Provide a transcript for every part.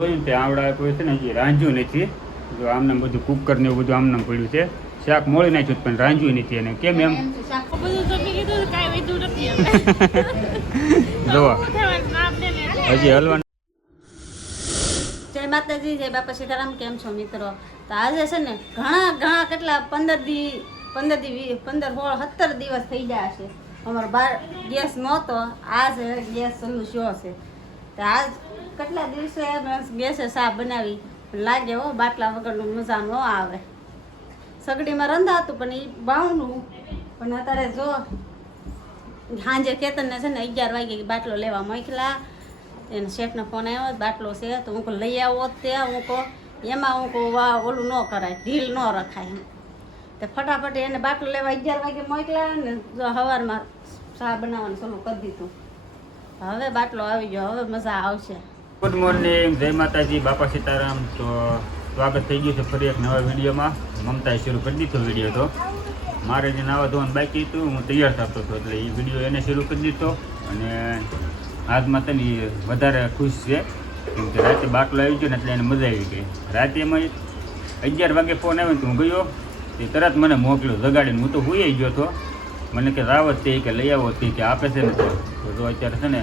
તે આવડા કોઈ છે ને હજી રાંધ્યું નથી. જો આમને બધું કુકર ને એવું બધું આમને પડ્યું છે. શાક મોળી નાખ્યું પણ રાંધ્યું નથી. અને કેમ એમ જો હજી હલવા. જય માતાજી, જય બાપા સીતારામ. કેમ છો મિત્રો? તો આજે છે ને ઘણા કેટલા 15 17 દિવસ થઈ ગયા છે. અમારો બાર ગેસ નહોતો, આજ ગેસ ચાલુ થયો છે. તો આજ કેટલા દિવસે ગેસે શાક બનાવી લાગે હો, બાટલા વગરનું મજા ન આવે. સગડીમાં રંધાતું પણ એ બાવનું, પણ અત્યારે જો સાંજે કેતનને છે ને 11 વાગે બાટલો લેવા મોકલા. એને શેઠનો ફોન આવ્યો, બાટલો છે તો હું લઈ આવો. તે હું કહું એમાં હું કહું ઓલું ન કરાય, ઢીલ ન રખાય એમ. તો ફટાફટ એને બાટલો લેવા 11 વાગે મોકલા ને જો સવારમાં ચા બનાવવાનું ચાલુ કરી દીધું. હવે બાટલો આવી ગયો, હવે મજા આવશે. ગુડ મોર્નિંગ, જય માતાજી, બાપા સીતારામ. તો સ્વાગત થઈ ગયું છે ફરી એક નવા વિડીયોમાં. મમતાએ શરૂ કરી દીધો વિડીયો. તો મારે જે નાવા ધોવાનું બાકી હતું, હું તૈયાર થતો હતો એટલે એ વિડીયો એને શરૂ કરી દીધો. અને આજમાં તને વધારે ખુશ છે કેમ કે રાતે બાટલો આવી ગયો ને એટલે એને મજા આવી ગઈ. રાતે એમાં 11 વાગે ફોન આવ્યો ને તો હું ગયો, એ તરત મને મોકલ્યો જગાડીને. હું તો હોઈ ગયો હતો. મને કે રાવત તે કે લઈ આવો તે કે આપે છે ને. તો અત્યારે છે ને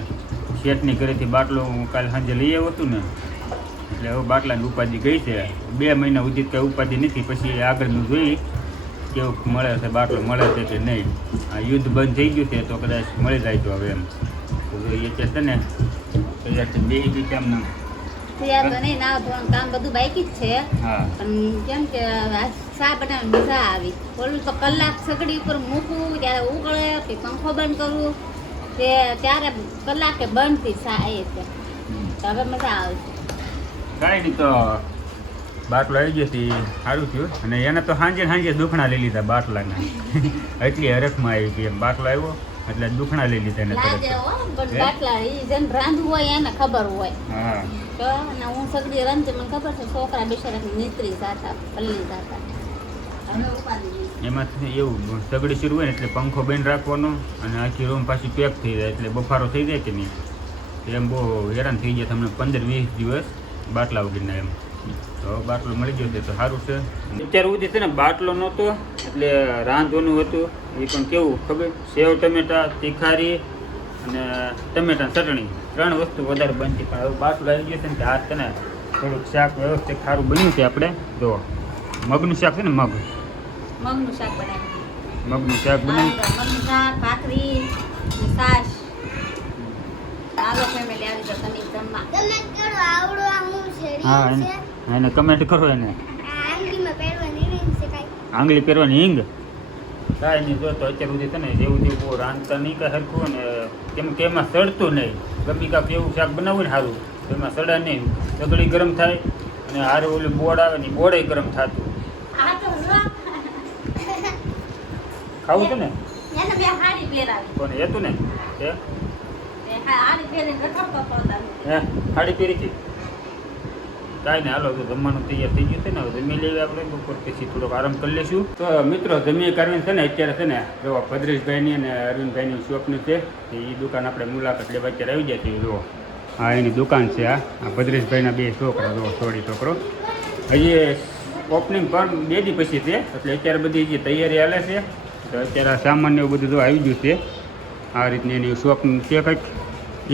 શેઠની ઘરેથી બાટલો હું કાલે સાંજે લઈ આવ્યો હતું ને, એટલે હવે બાટલાની ઉપાધિ ગઈ છે. 2 મહિના સુધી કંઈ ઉપાધિ નથી. પછી આગળનું જોઈ કેવું મળે છે, બાટલો મળે છે કે નહીં. આ યુદ્ધ બંધ થઈ ગયું છે તો કદાચ મળી જાય તો હવે એમ. તો એ કે છે ને તૈયાર છે બે બી કેમ તૈયાર તો નહીં, નાવા ધોવાનું કામ બધું બાકી જ છે. પણ કેમ કે ચા બનાવવાની મજા આવી. ઓલું તો કલાક સગડી ઉપર મૂકવું, ત્યારે ઉકળે, પછી પંખો બંધ કરવું, તે ત્યારે કલાકે બંધ થઈ ચા એ છે. તો હવે મજા આવે છે. કાંઈ નહીં, તો બાટલો આવી ગયો સારું થયું. અને એને તો સાંજે દુખણા લઈ લીધા બાટલાના. એટલી હરખમાં આવી ગઈ એમ. બાટલો આવ્યો એટલે દુખણા લઈ લીધા એને તરત. બાટલા એ જેને રાંધવું હોય એને ખબર હોય. હા, તો અને હું સગડી રંધતી, મને ખબર છે છોકરા બિચારા નીતરી જાતા, પલ્લી જાતા. એમાંથી એવું સગડી શરૂ હોય ને એટલે પંખો બંધ રાખવાનો અને આખી રૂમ પાછી પેક થઈ જાય એટલે બફારો થઈ જાય કે નહીં. એમ બહુ હેરાન થઈ જાય તમને 15-20 દિવસ બાટલા વગરના એમ. તો બાટલો મળી ગયો છે તો સારું છે. અત્યાર સુધી છે ને બાટલો નહોતો એટલે રાંધવાનું હતું. એ પણ કેવું ખબર, સેવ ટમેટા, તીખારી અને ટમેટા ચટણી 3 વસ્તુ વધારે બનતી. પણ હવે બાટલો આવી ગયો છે ને હાથ છે ને થોડુંક શાક વ્યવસ્થિત સારું બન્યું છે. આપણે જો મગનું શાક છે ને, મગનું શાક બનાવ્યું. મગનું શાક બનાવ્યું, મગનું શાક, ભાખરી, છાશ. ચાલો ફેમિલી આવી જાવ તમે જમવા. કમેન્ટ કરો આવડો આ હું શેરી હા છે. એને કમેન્ટ કરો. એને આંગળીમાં પહેરવાની રીંગ છે કાઈ. આંગળી પહેરવાની હિંગ કાંઈ નહીં. જો તો અત્યાર સુધી છે ને જેવું બહુ રાંધતા નહીં કાંઈ સરખું. અને કેમ કે એમાં સડતું નહીં. ગમે કાંક એવું શાક બનાવવું ને સારું તો એમાં સડા નહીં. સગડી ગરમ થાય અને હારે ઓલું બોર્ડ આવે ને બોર્ડે ગરમ થતું. આ તો ખાવું છે ને એને બે હાડી પહેરાવી. કોને હતું ને એ હાડી પહેરીને રખડતો પડતા. હે સાડી પહેરી હતી. કાંઈ ને હાલો તો જમવાનું તૈયાર થઈ ગયું છે ને. હવે જમી લઈએ આપણે. બપોર પછી થોડોક આરામ કરી લઈશું. તો મિત્રો જમી કરીને છે ને અત્યારે છે ને જો ભદ્રેશભાઈની અને અરવિંદભાઈની શોપની છે એ દુકાન આપણે મુલાકાત લેવા અત્યારે આવી જાય છે. જુઓ હા એની દુકાન છે. આ ભદ્રેશભાઈના 2 છોકરા જુઓ, છોડી છોકરો. હજી ઓપનિંગ પણ 2 દી પછી છે એટલે અત્યારે બધી જે તૈયારી હાલે છે. તો અત્યારે આ સામાન્ય એવું બધું જો આવી ગયું છે. આ રીતની એની શોપ છે. કંઈક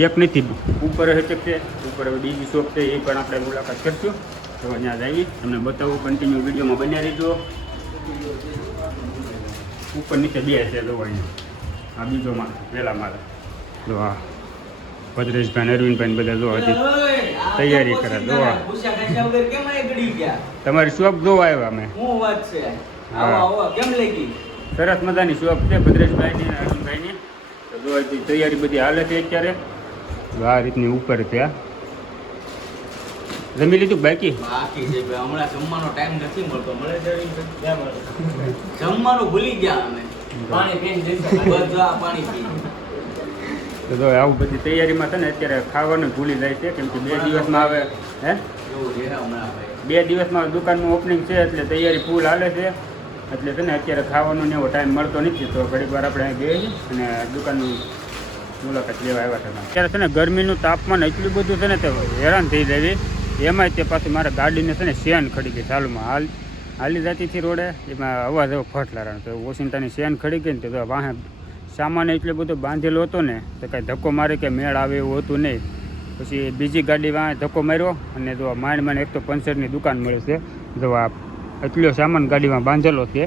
એક નથી, ઉપર હેચક છે. ઉપર બીજી શોપ છે એ પણ આપણે મુલાકાત કરીશું. તો અહીંયા જ આવી તમને બતાવું. કન્ટિન્યુ વિડીયોમાં બન્યા રહીજો. ઉપર નીચે 2 છે જો અહીંયા. આ બીજો માળ, પહેલા માળ. જો હા ભદ્રેશભાઈ, અરવિંદભાઈ બધા જો હજી તૈયારી કરે. જો તમારી શોપ જોવા આવ્યા અમે. સરસ મજાની શોપ છે ભદ્રેશભાઈની અને અરવિંદભાઈની. તો જો હજી તૈયારી બધી હાલે છે અત્યારે. આ રીતની ઉપર ત્યાં જમી લીધું બાકી છે. હમણાં જમવાનો ટાઈમ નથી મળતો. મળે જમવાનું ભૂલી ગયા અમે. પાણી પીને પાણી પી. તો જો આવું બધી તૈયારીમાં છે ને અત્યારે ખાવાનું ભૂલી જાય છે. કેમ કે 2 દિવસમાં આવે હે 2 દિવસમાં દુકાનનું ઓપનિંગ છે એટલે તૈયારી ફૂલ હાલે છે. એટલે છે ને અત્યારે ખાવાનો ને એવો ટાઈમ મળતો નથી. તો ઘડીક વાર આપણે અહીં ગઈએ અને દુકાનનું મુલાકાત લેવા આવ્યા હતા. અત્યારે છે ને ગરમીનું તાપમાન એટલું બધું છે ને તે હેરાન થઈ જાય. એમાંય તે પાછું મારા ગાડીને છે ને શેન ખડી ગઈ ચાલુમાં હાલી જતીથી રોડે એમાં અવાજ એવો ફટલારાનો તો વોશિંગ્ટનની શેન ખડી ગઈ ને તો વાહે સામાન એટલો બધો બાંધેલો હતો ને તો કાંઈ ધક્કો મારે કે મેળ આવે એવું હતું નહીં. પછી બીજી ગાડી વાંહે ધક્કો માર્યો અને જો માંડ એક તો પંચરની દુકાન મળે છે. જો આ એટલો સામાન ગાડીમાં બાંધેલો છે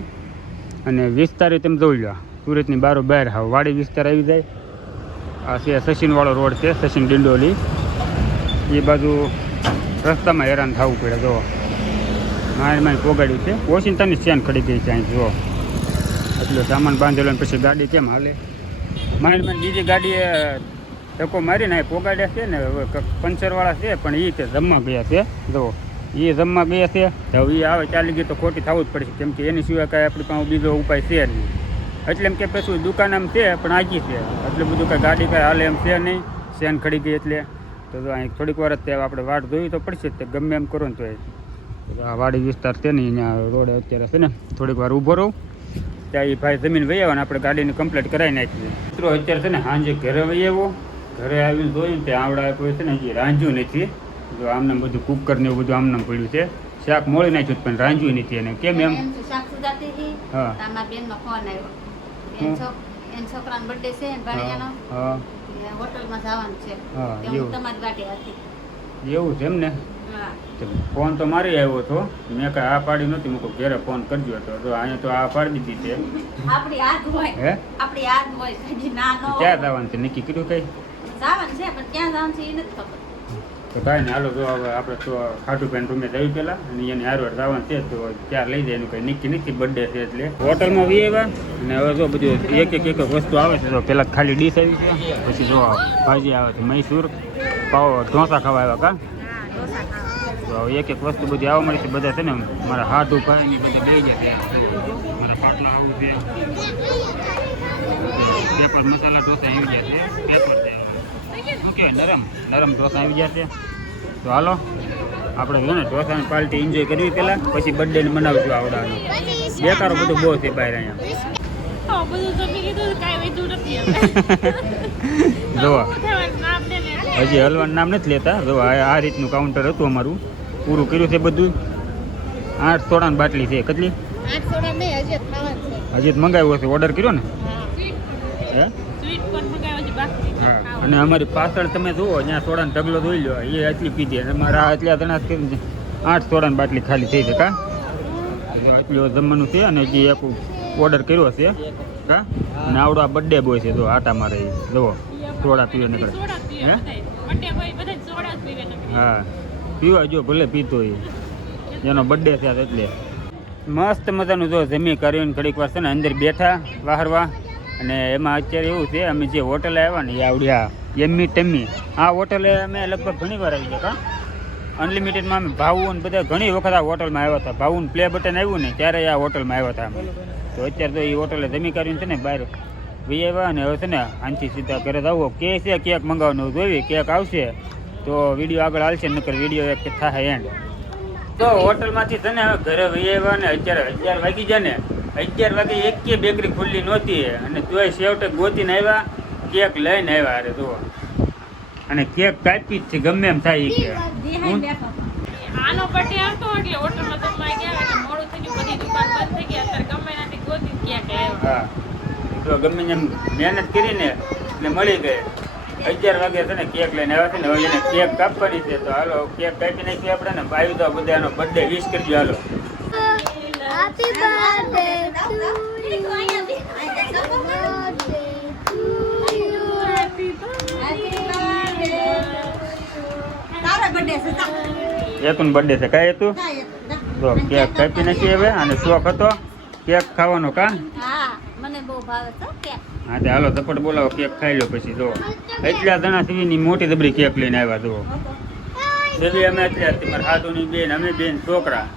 અને વિસ્તારે તમે જોઈ લો સુરતની બારોબાર હા વાડી વિસ્તાર આવી જાય. આ છે સચિનવાળો રોડ છે, સચિન ડિંડોલી. એ બાજુ રસ્તામાં હેરાન થવું પડે. જો માંડ પોગાડ્યું છે, વોશિંગ્ટનની ચેન ખડી ગઈ છે અહીં. જુઓ એટલો સામાન બાંધેલો ને પછી ગાડી કેમ હાલે. માંડ બીજી ગાડીએ ધક્કો મારીને પોગાડ્યા છે ને પંચરવાળા છે પણ એ તે જમવા ગયા છે. જો એ જમવા ગયા છે તો એ આવે ચાલી ગઈ તો ખોટી થવું જ પડશે કેમ કે એની સિવાય કાંઈ આપણી પાસે બીજો ઉપાય છે નહીં. એટલે એમ કે પછી દુકાન આમ છે પણ આગી છે એટલું બધું કાંઈ ગાડી કાંઈ હાલે એમ છે નહીં. ચેન ખડી ગઈ એટલે તો અહીં થોડીક વાર જ આપણે વાટ જોવી તો પડશે જ ગમે એમ કરો ને તો આ વાડી વિસ્તાર છે ને અહીંયા રોડ અત્યારે છે ને થોડીક વાર ઊભો રહું ત્યાં એ ભાઈ જમીન વહી આવે ને આપણે ગાડીને કમ્પ્લીટ કરાવી નાખીએ. મિત્રો અત્યારે છે ને સાંજે ઘરે વહી આવ્યો. ઘરે આવીને જોયું ને ત્યાં આવડા કોઈ છે ને હજી રાંધ્યું નથી. જો આમનામ બધું કુકર ને એવું બધું આમનામ પડ્યું છે. શાક મોળી નાખ્યું પણ રાંધ્યું નથી. અને કેમ એમ શાક સુધારતી હતી હા તારા બેનનો ફોન આવ્યો. એન છોકરાનો બર્થડે છે ને ભાણિયાનો હા હોટલમાં જવાનું છે હા તે હું તમારી ગાડી હતી. એવું છે એમ ને. હા ફોન તો મારી આવ્યો હતો મેં કાંઈ આ પાડી નહોતી. મૂકો ઘરે ફોન કરજો હતો તો અહીંયા તો આ પાડી દીધી છે. આપણી યાદ હોય હે આપણી યાદ હોય હજી ના ન હોય. ક્યાં જવાનું છે નક્કી કર્યું કઈ? જવાનું છે પણ ક્યાં જવાનું છે એ નથી ખબર. તો કાંઈ ને હાલો જો હવે આપણે તો ખાટું પેન રૂમે જવી પહેલાં અને એને હારવાર જવાનું છે તો ક્યાં લઈ જાય એનું કંઈ નક્કી નથી. બર્થડે છે એટલે હોટલમાં વી આવ્યા અને હવે જો બધું એક એક વસ્તુ આવે છે. તો પહેલાં ખાલી ડીશ આવી છે પછી જો ભાજી આવે છે મૈસૂર પાવ ઢોસા ખાવા આવ્યા કા. તો એક એક વસ્તુ બધી આવવા મળી છે. બધા છે ને મારા હાથ ઉપાડીને બધી લઈ જશે. મારા પાટલા આવું છે પેપર મસાલા ઢોસા આવી ગયા છે. પેપર છે શું કહેવાય નરમ ઢોસા આવી ગયા છે. તો હાલો આપણે જો ને ઢોસાની પાર્ટી એન્જોય કરવી પહેલાં પછી બર્થડેને મનાવશું આવડાનો. બેકારો બધું બહુ છે બહાર અહીંયા. જોવા હજી હલવાનું નામ નથી લેતા. જો આ રીતનું કાઉન્ટર હતું અમારું પૂરું કર્યું છે બધું. 8 સોડાની બાટલી છે. કેટલી? 8 સોડા નહીં હજી ખાવાનું છે. હજી જ મંગાવ્યો છે. ઓર્ડર કર્યો ને હે હા. અને અમારી પાછળ તમે જુઓ ત્યાં સોડાનો ઢગલો જોઈ લો એ એટલી પીધી અને મારા એટલા જણા 8 સોડાની બાટલી ખાલી થઈ છે કા. એટલું જમવાનું છે અને હજી એક ઓર્ડર કર્યો છે કા. અને આવડો આ બર્થડે બોય છે. જો આટા મારે જુઓ સોડા પીવે નીકળે હે હા પીવા જો ભલે પીતો હોય એનો બર્થડે છે એટલે મસ્ત મજાનું જો જમી કરીને ઘડીક વાર છે ને અંદર બેઠા વાહરવા. અને એમાં અત્યારે એવું છે અમે જે હોટલે આવ્યા ને એ આવડી આ યમ્મી ટમ્મી આ હોટલે અમે લગભગ ઘણી વાર આવી ગયા. અનલિમિટેડમાં અમે ભાવું બધા ઘણી વખત આ હોટલમાં આવ્યા હતા. ભાવું પ્લે બટન આવ્યું ને ત્યારે આ હોટલમાં આવ્યા હતા અમે. તો અત્યારે તો એ હોટલે જમી કરીને છે ને બહાર વી આવ્યા અને હવે છે ને આનથી સીધા ઘરે જવો કે છે કેક મંગાવવાનું જોઈ કેક આવશે તો વિડીયો આગળ હાલશે નકર વિડીયો એક થાય એન્ડ. તો હોટલમાંથી છે ને હવે ઘરે વી આવ્યા ને અત્યારે 11 વાગી જાય ને 11 વાગે એક કે બેકરી ખુલ્લી નહોતી અને તોય છેવટે ગોતીને આવ્યા કેક લઈને આવ્યા. અરે જુઓ અને કેક કાપી જ છે ગમે એમ થાય કે આનો બર્થડે આવતો એટલે હોટલમાં જમવા ગયા એટલે મોડું થઈ ગયું બધી દુકાન બંધ થઈ ગઈ અત્યારે ગમે નાથી ગોતી ક્યાંક આવ્યો હા તો ગમે એમ મહેનત કરીને એટલે મળી ગઈ. 11 વાગે છે ને કેક લઈને આવ્યા છે ને હવે એને કેક કાપવાની છે તો હાલો કેક કાપી નાખીએ આપણે ને આવી તો બધાનો બર્થડે વિશ કરજો હાલો. Happy birthday to you. તારો બર્થડે છે તા. એતું બર્થડે છે કાંઈ હતું તો કેક કાપી નાખીએ હવે. અને શોખ હતો કેક ખાવાનો કા. હા મને બહુ ભાવે છે કેક. હા તે હાલો ઝપટ બોલાવો કેક ખાઈ લો પછી જુઓ એટલા જણા સુધીની મોટી જબરી કેક લઈને આવ્યા જુઓ. દેવી અમે અત્યારે મારા હાથોની બેન અમે બેન છોકરા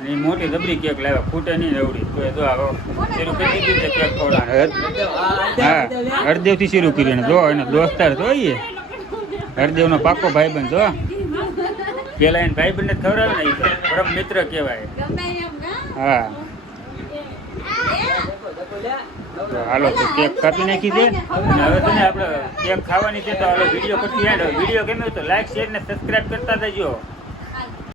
અને એ મોટી જબરી કેક લાવ્યા ખૂટે નહીં એવડી તો એ જો આવો શરૂ કરી દીધું છે કેક ખવડાવવાનું. હા હરદેવથી શરૂ કરીને જો એનો દોસ્તાર જોઈએ હરદેવનો પાકો ભાઈબંધ જો પેલા એને ભાઈબંધને ખવડાવે ને એ તો પરમ મિત્ર કહેવાય. ગમે એમ ના હા તો હાલો તો કેક કાપી નાખી છે અને હવે છે ને આપણે કેક ખાવાની છે તો હવે વિડીયો પછી એન્ડ. વિડીયો ગમ્યો તો લાઈક શેર ને સબસ્ક્રાઈબ કરતા જજો.